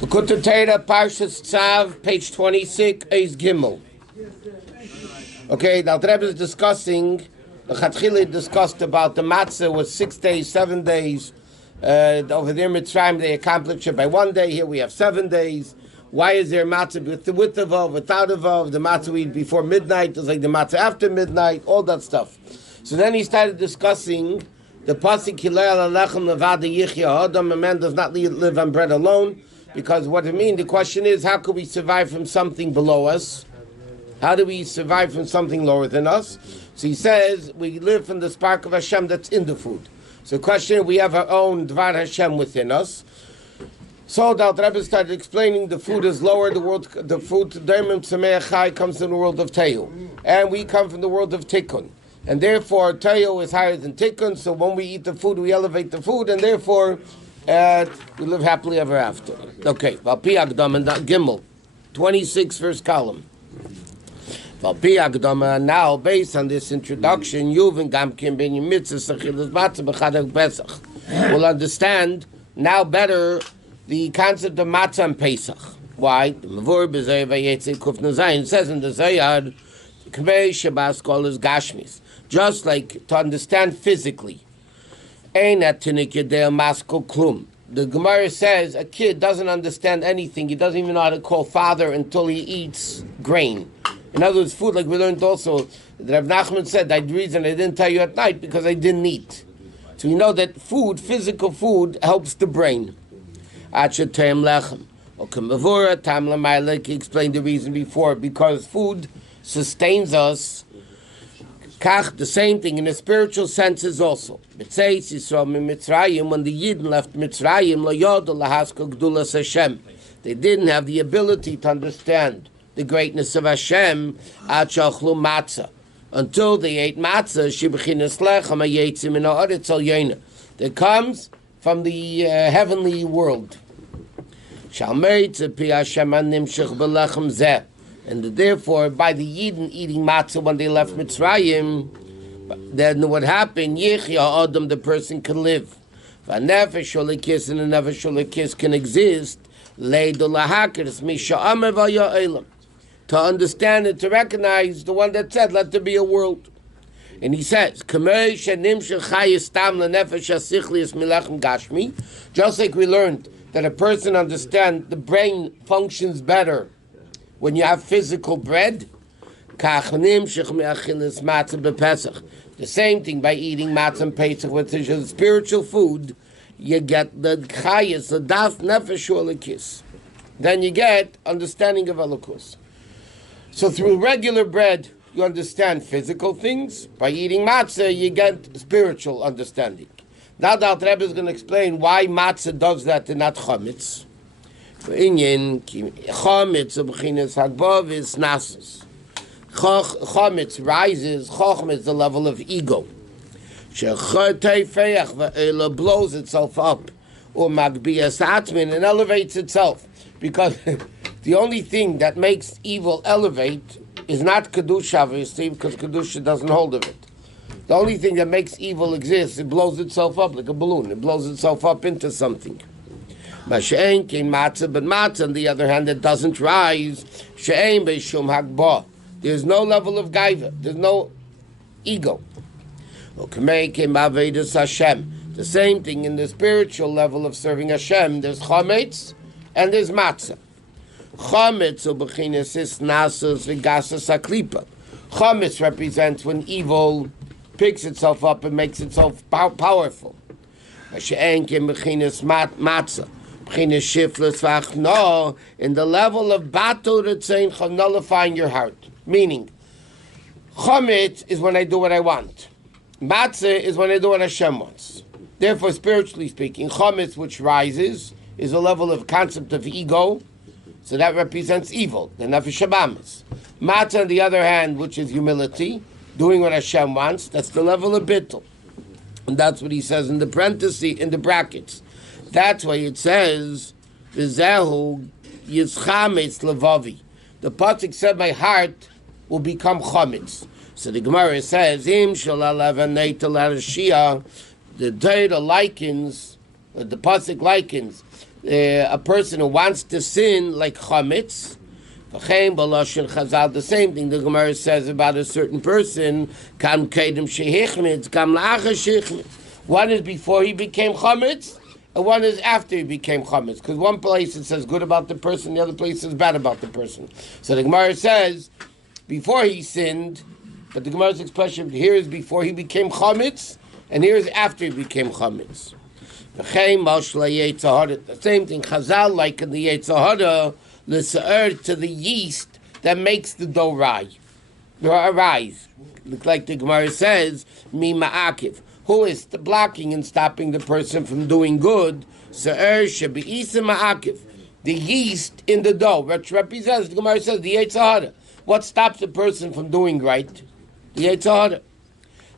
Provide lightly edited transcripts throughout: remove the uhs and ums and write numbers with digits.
Likkutei Torah, Parshat Tzav, page 26, Eis Gimel. Okay, now the Rabbi is discussing, the Chatchili discussed about the Matzah was 6 days, 7 days. Over there, Mitzrayim, they accomplished it by 1 day. Here we have 7 days. Why is there Matzah with the vav, without a vav? The Matzah we eat before midnight, it's like the Matzah after midnight, all that stuff. So then he started discussing the pasuk Kilei al lechem levada yichya adam. A man does not live on bread alone, because what it means. The question is, how could we survive from something below us? How do we survive from something lower than us? So he says we live from the spark of Hashem that's in the food. So the question: we have our own Dvar Hashem within us. So the Rabbi started explaining the food is lower. The food Dermim Sameach Chai comes from the world of Teiu, and we come from the world of Tikkun. And therefore, Teiu is higher than Tikkun, so when we eat the food, we elevate the food, and therefore, we live happily ever after. Okay, Valpi Agdam and Gimel, 26 first column. Valpi Agdam, now, based on this introduction, Yuvin Gamkim Ben Yimitzah Sachilas Matzah B'Chadach Pesach. We'll understand now better the concept of Matzah and Pesach. Why? The Mavur B'Zayah Vayetze Kuf Nazayin says in the Zayad, K'vei Shabbos Kol is Gashmis. Just like to understand physically. The Gemara says a kid doesn't understand anything. He doesn't even know how to call father until he eats grain. In other words, food, like we learned also, Rav Nachman said, the reason I didn't tell you at night, because I didn't eat. So we know that food, physical food, helps the brain. He explained the reason before, because food sustains us. Kach, the same thing in the spiritual senses also. When the Yidden left Mitzrayim, they didn't have the ability to understand the greatness of Hashem until they ate matzah. That comes from the heavenly world. And therefore, by the Yidden eating matzah when they left Mitzrayim, then what happened? Yichya Adam, the person can live. V'nefesh olikis and a nefesh olikis can exist. Leidol lahakers misha amer v'ya'elam, to understand and to recognize the one that said, "Let there be a world." And he says, "Kamei shenimshel chayis tam lenefesh asichlius milechem gashmi." Just like we learned that a person understands the brain functions better when you have physical bread. The same thing by eating matzah and Pesach, which is a spiritual food, you get the chayis, the das nefesh u'elikis. Then you get understanding of elokus. So through regular bread, you understand physical things. By eating matzah, you get spiritual understanding. Now the Alter Rebbe is going to explain why matzah does that and not chametz. Chametz is nasus. Chametz rises. Chochma is the level of ego. Blows itself up, or magbias atmin, and elevates itself. Because the only thing that makes evil elevate is not kedusha, obviously, because kedusha doesn't hold of it. The only thing that makes evil exist, it blows itself up like a balloon. It blows itself up into something. Mashein came matzah, but matzah, on the other hand, it doesn't rise. She'ein beishum hagbah. There's no level of gaiva. There's no ego. Okmei came avedus Hashem. The same thing in the spiritual level of serving Hashem. There's chametz and there's matzah. Chametz u'bechinas is nasus v'gasas aklipa. Chametz represents when evil picks itself up and makes itself powerful. Mashein came bechinas matzah. In the level of battle, nullifying your heart. Meaning, chametz is when I do what I want. Matzah is when I do what Hashem wants. Therefore, spiritually speaking, chametz, which rises, is a level of concept of ego, so that represents evil, the nefesh habamis. Matzah, on the other hand, which is humility, doing what Hashem wants, that's the level of bittul. And that's what he says in the parentheses, in the brackets. That's why it says, "V'zehu yizchametz levavi." The pasuk said, "My heart will become chametz." So the Gemara says, "Im shalalavanei talarashia." The Torah likens, the pasuk likens a person who wants to sin like chametz. The same thing the Gemara says about a certain person. One is before he became chametz, and one is after he became chametz. Because one place it says good about the person, the other place says bad about the person. So the Gemara says before he sinned, but the Gemara's expression here is before he became chametz, and here is after he became chametz. The same thing, Chazal like in the Yetzirah, l'sa'er to the yeast that makes the dough rise. Like the Gemara says, mi ma'akiv. Who is blocking and stopping the person from doing good? Sa'er shebe'isa ma'akiv. The yeast in the dough, which represents, the Gemara says, the Yetzirah. What stops the person from doing right? The Yetzirah.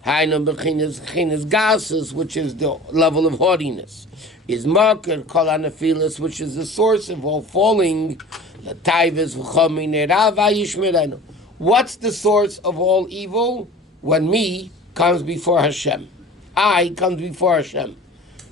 Hainu b'chinas gasus, which is the level of haughtiness. Is marker kol anafilas, which is the source of all falling. What's the source of all evil? When me comes before Hashem. I comes before Hashem.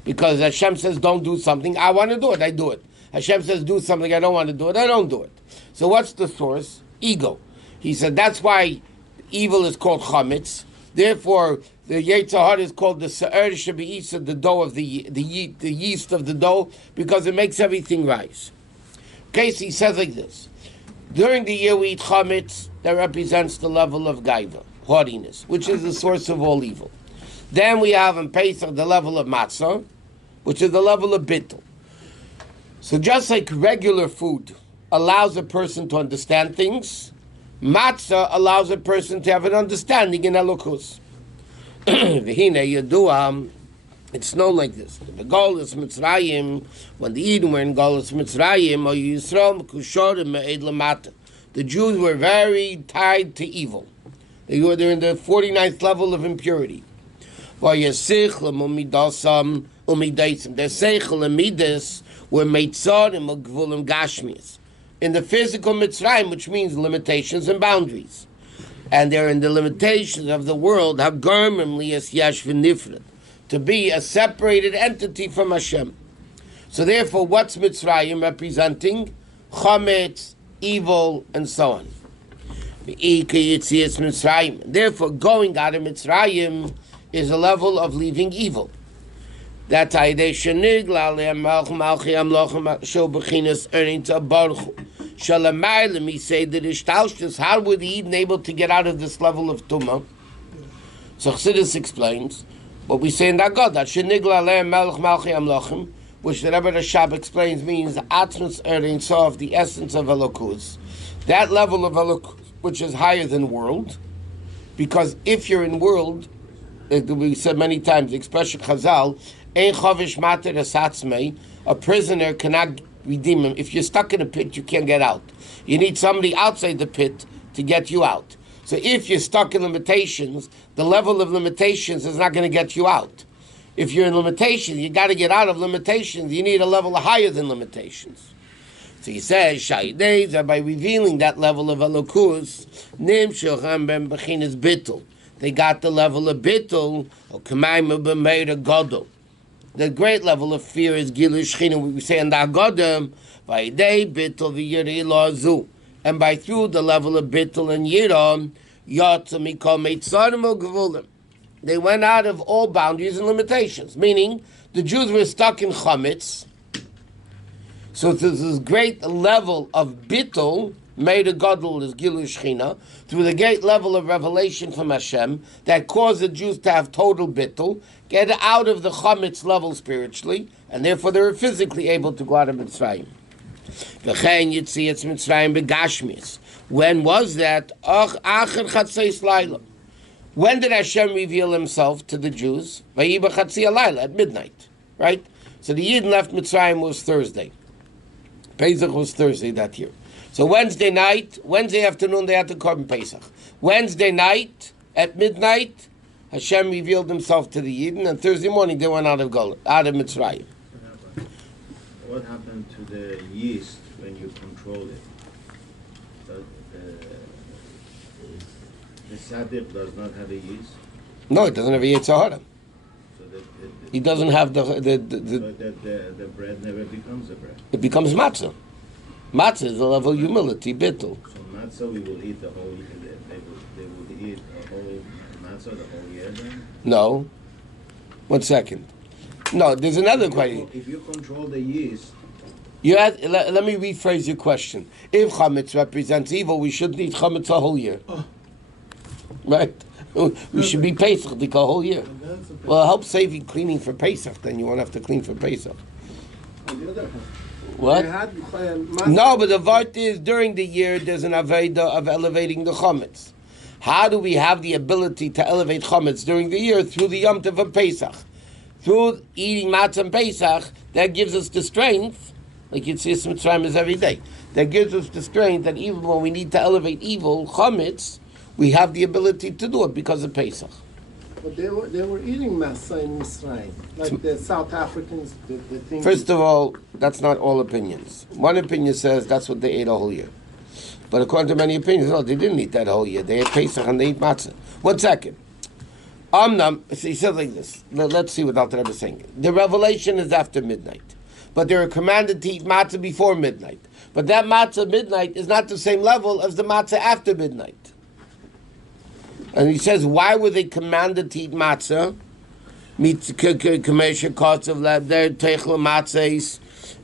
Because Hashem says don't do something, I want to do it, I do it. Hashem says do something, I don't want to do it, I don't do it. So what's the source? Ego. He said that's why evil is called chametz. Therefore, the Yetzirah is called the Sa'er Shebe'isa, the dough of the yeast of the dough, because it makes everything rise. Okay, so he says like this. During the year we eat chametz, that represents the level of gaiva, haughtiness, which is the source of all evil. Then we have in Pesach the level of matzah, which is the level of bittul. So just like regular food allows a person to understand things, matzah allows a person to have an understanding in elokus. It's known like this. The Galus Mitzrayim, when the Eden were in Galus Mitzrayim, or Yisrael Mekushorim Me'ed Lamata, the Jews were very tied to evil. They're in the 49th level of impurity. Their seichel and midas were meitzarim or gvulim gashmias. In the physical Mitzrayim, which means limitations and boundaries. And they're in the limitations of the world, hagarmim liyas yash v'nifred, to be a separated entity from Hashem. So therefore, what's Mitzrayim representing? Chametz, evil, and so on. Therefore, going out of Mitzrayim is a level of leaving evil. That's how they shenig la'aleim malchi amlochim shel bechinas earning to baruch shalamaylim. He said that ishtalshus. How were the Eden able to get out of this level of tumah? So Chassidus explains what we say in that God, that shenig la'aleim malchi amlochim, which the Rebbe Rashab explains means atmos earning sof, the essence of Elokus. That level of Elokus, which is higher than world, because if you're in world, like we said many times, the expression Chazal, ein chavish mater esatzmei, a prisoner cannot redeem him. If you're stuck in a pit, you can't get out. You need somebody outside the pit to get you out. So if you're stuck in limitations, the level of limitations is not going to get you out. If you're in limitations, you got to get out of limitations. You need a level higher than limitations. So he says, Sha'idei, that by revealing that level of Elokus, Nim Shochem Ben Bechinas Bittul. They got the level of Bittul, or K'mayim B'meira Godol. The great level of fear is Gilu Shechina, we say in the Agodam, V'idei Bittul V'yirei Lo'azu. And by through the level of Bittul and Yiram, Yotza Mikol Meitzarim O Gevulim. They went out of all boundaries and limitations, meaning the Jews were stuck in chametz. So there's this great level of bittul, made a gadol is gilu shechina, through the great level of revelation from Hashem that caused the Jews to have total bittul, get out of the chametz level spiritually, and therefore they were physically able to go out of Mitzrayim. V'chein yitzias Mitzrayim begashmis. When was that? Acher chatzeis laila. When did Hashem reveal himself to the Jews? Vayiba Chatzi Alayla, at midnight, right? So the Yidden left Mitzrayim was Thursday. Pesach was Thursday that year. So Wednesday afternoon, they had to korban Pesach. Wednesday night, at midnight, Hashem revealed himself to the Yidden, and Thursday morning they went out of Mitzrayim. What happened to the yeast when you control it? The Sadiq does not have a yeast? No, it doesn't have a Yetzirah. So He doesn't have the bread never becomes a bread. It becomes matzah. Matzah is the level of humility, bittul. So matzah, we will eat the whole. They will eat a whole matzah the whole year then. No. 1 second. No, there's another question. If you control the yeast. Let me rephrase your question. If chametz represents evil, we shouldn't eat chametz a whole year. Right? We should be Pesach the whole year. Well, help save you cleaning for Pesach, then you won't have to clean for Pesach. What? No, but the vart is during the year there's an aveda of elevating the chametz. How do we have the ability to elevate chametz during the year? Through the Yom Tov of Pesach. Through eating matzah and Pesach, that gives us the strength, like you'd see some Mitzrayim every day, that gives us the strength that even when we need to elevate evil, chametz, we have the ability to do it because of Pesach. But they were eating matzah in Mitzrayim, like the South Africans. The thing. First of all, that's not all opinions. One opinion says that's what they ate a whole year. But according to many opinions, no, they didn't eat that whole year. They ate Pesach and they ate matzah. 1 second. So he says like this. Let's see what Alter Rebbe is saying. The revelation is after midnight. But they were commanded to eat matzah before midnight. But that matzah midnight is not the same level as the matzah after midnight. And he says, why were they commanded to eat matzah? Commercial costs of their techel matzahs.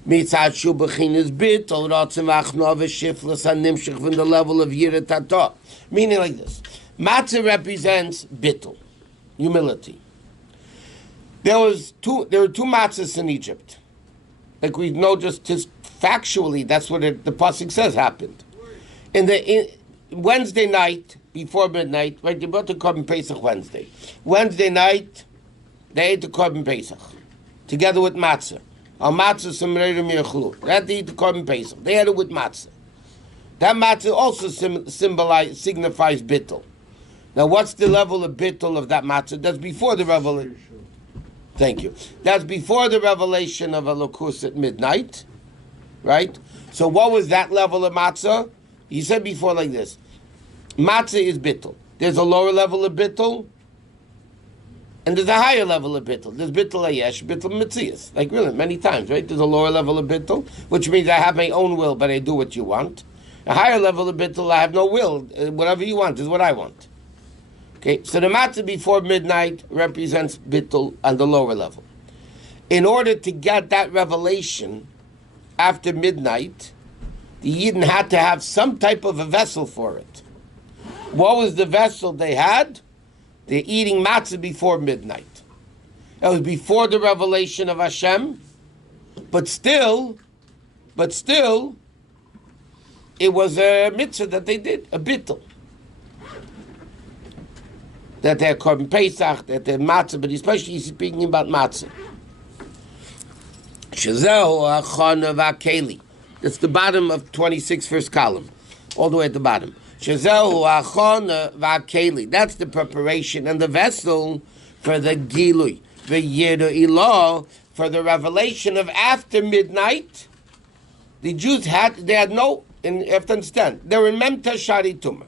Mitzat shubachinas bit al ratzim achnov shiflas hanimshich from the level of yirat tata. Meaning like this: matzah represents bittul, humility. There were two matzahs in Egypt. Like we know, just factually, that's what the pasuk says happened. In Wednesday night before midnight, right? They brought the korban Pesach Wednesday. Wednesday night, they ate the korban Pesach together with matzah. Al matzah samreirim yechlu. They had to eat the korban Pesach. They had it with matzah. That matzah also signifies bittul. Now, what's the level of bittul of that matzah? That's before the revelation. Thank you. That's before the revelation of Elokus at midnight, right? So, what was that level of matzah? He said before like this: matzah is bittul. There's a lower level of bittul, and there's a higher level of bittul. There's bittul ayesh, bittul metzias. Like really, many times, right? There's a lower level of bittul, which means I have my own will, but I do what you want. A higher level of bittul, I have no will. Whatever you want is what I want. Okay, so the matzah before midnight represents bittul on the lower level. In order to get that revelation after midnight, the Yidden had to have some type of a vessel for it. What was the vessel they had? They're eating matzah before midnight. That was before the revelation of Hashem, but still, it was a mitzvah that they did, a bittul. That they're korban Pesach, that they're matzah, but especially he's speaking about matzah. Shazehu achana v'akeli. That's the bottom of 26 first column, all the way at the bottom. Shazehu achana v'akeli. That's the preparation and the vessel for the gilui, the yiru ilah, for the revelation of after midnight. The Jews had no, and you have to understand, they're in memta shari tumah.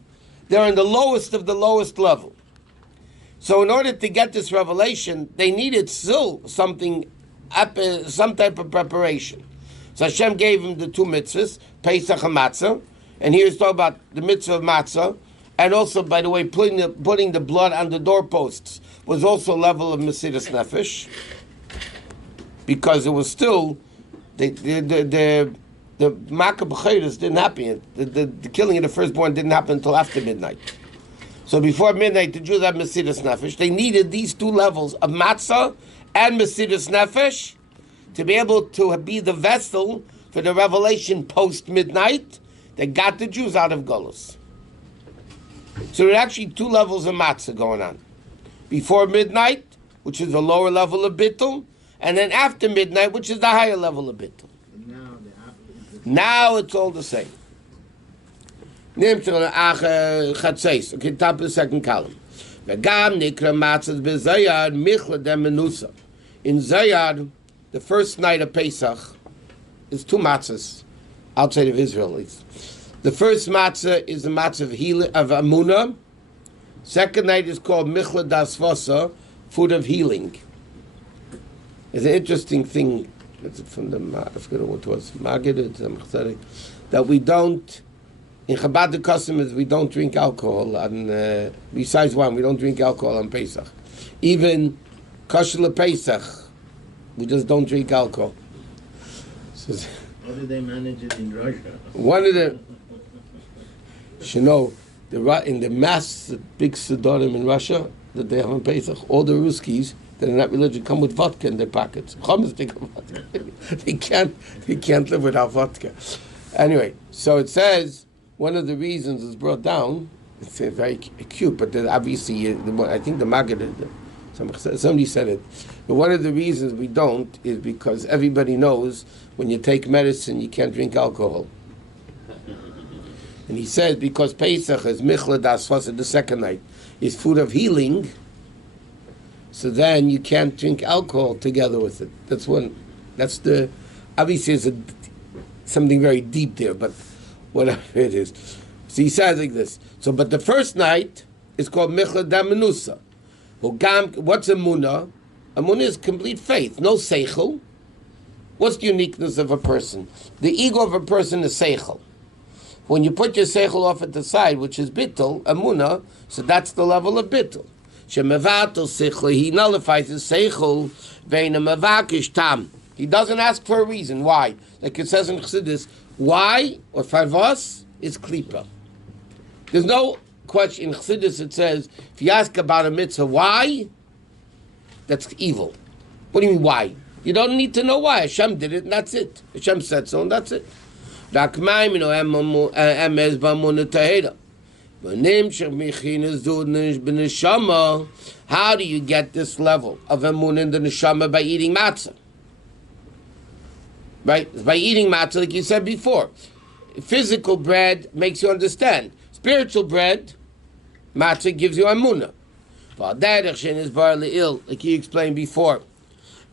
They're in the lowest of the lowest level. So in order to get this revelation, they needed still some type of preparation. So Hashem gave him the two mitzvahs, Pesach and Matzah, and here's talking about the mitzvah of Matzah, and also, by the way, putting the blood on the doorposts was also a level of Mesiras Nefesh, because it was still, the Makkah B'chayris didn't happen. The killing of the firstborn didn't happen until after midnight. So before midnight, the Jews had Mesiras Nefesh. They needed these two levels of Matzah and Mesiras Nefesh to be able to be the vessel for the revelation post-midnight that got the Jews out of Golus. So there are actually two levels of Matzah going on. Before midnight, which is the lower level of Bittul, and then after midnight, which is the higher level of Bittul. Now it's all the same. Okay, top of the second column. In Zayad, the first night of Pesach, is two matzahs outside of Israel, at least. The first matzah is the matzah of Amunah. Second night is called Michla Das Vasa, food of healing. It's an interesting thing. It's from the I forget what it was. That we don't. In Chabad the custom is we don't drink alcohol. And besides one, we don't drink alcohol on Pesach. Even kosher Pesach, we just don't drink alcohol. So, how do they manage it in Russia? One of the, you know, in the mass big Siddurim in Russia that they have on Pesach, all the Ruskies that are not religious come with vodka in their pockets. They can't live without vodka. Anyway, so it says one of the reasons is brought down. It's very cute, but obviously, I think the Maggid, somebody said it. But one of the reasons we don't is because everybody knows when you take medicine, you can't drink alcohol. And he says because Pesach is Michla Dasvasa, the second night, is food of healing, so then you can't drink alcohol together with it. That's the, obviously there's something very deep there, but whatever it is. So he says like this. So, but the first night is called Michla Damenusa. What's Emunah? Emunah is complete faith, no seichel. What's the uniqueness of a person? The ego of a person is seichel. When you put your seichel off at the side, which is bittul, Emunah, so that's the level of bittul. Shemevatel seichel, he nullifies his seichel, ve'ina mevakish tam. He doesn't ask for a reason. Why? Like it says in Chassidus, why, or farvos, is klipa. There's no question in Chassidus. It says, if you ask about a mitzvah, why? That's evil. What do you mean, why? You don't need to know why. Hashem did it, and that's it. Hashem said so, and that's it. How do you get this level of emunah in the neshama? By eating matzah. Right? By eating matzah, like you said before. Physical bread makes you understand. Spiritual bread, matzah gives you emunah. Like you explained before.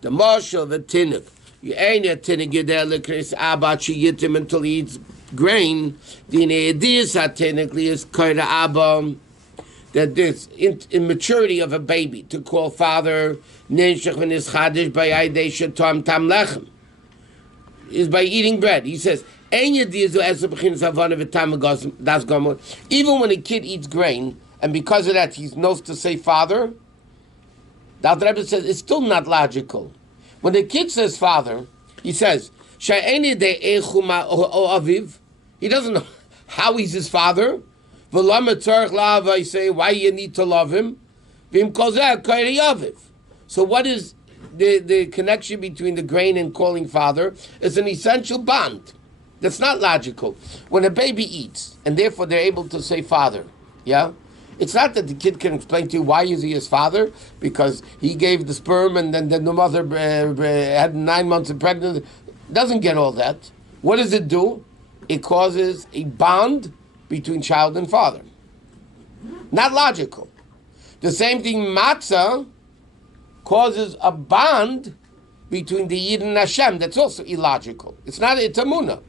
The marshal, the tinuk. You ain't a tinuk yedel abat yitim until he eats grain. The needis technically is koyda abam. That this immaturity of a baby to call father ninshach when is chadish by aydei shetom tam lechem is by eating bread. He says even when a kid eats grain and because of that he knows to say father. The Rabbi says it's still not logical. When the kid says father, he says, he doesn't know how he's his father. I say, why you need to love him? So what is the connection between the grain and calling father? It's an essential bond. That's not logical. When a baby eats, and therefore they're able to say father, yeah? It's not that the kid can explain to you why is he his father, because he gave the sperm and then the mother had 9 months of pregnancy. Doesn't get all that. What does it do? It causes a bond between child and father. Not logical. The same thing, matzah causes a bond between the Yid and Hashem. That's also illogical. It's not, it's emunah.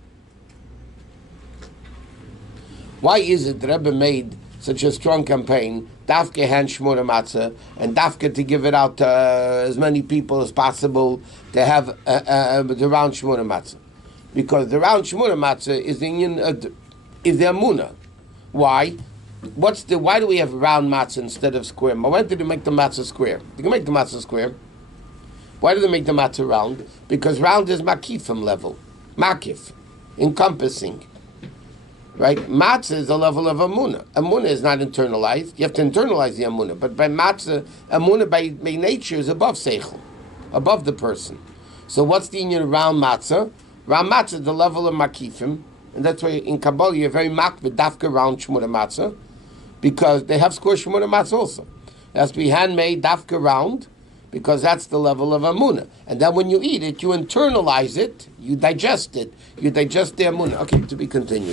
Why is it the Rebbe made such a strong campaign, dafke hand shmona matzah, and dafke to give it out to as many people as possible to have the round shmona matzah? Because the round shmona matzah is the emunah. Why? Why do we have round matzah instead of square? Why did they make the matzah square? You can make the matzah square. Why do they make the matzah round? Because round is makifim level, makif, encompassing. Right? Matzah is a level of emunah. Emunah is not internalized. You have to internalize the emunah. But by matzah, emunah by nature is above seichel, above the person. So what's the union around matzah? Round matzah is the level of makifim. And that's why in Kabbalah you're very makbid dafka round shmona matzah, because they have square shmona matzah also. It has to be handmade dafka round, because that's the level of emunah. And then when you eat it, you internalize it, you digest the emunah. Okay, to be continued.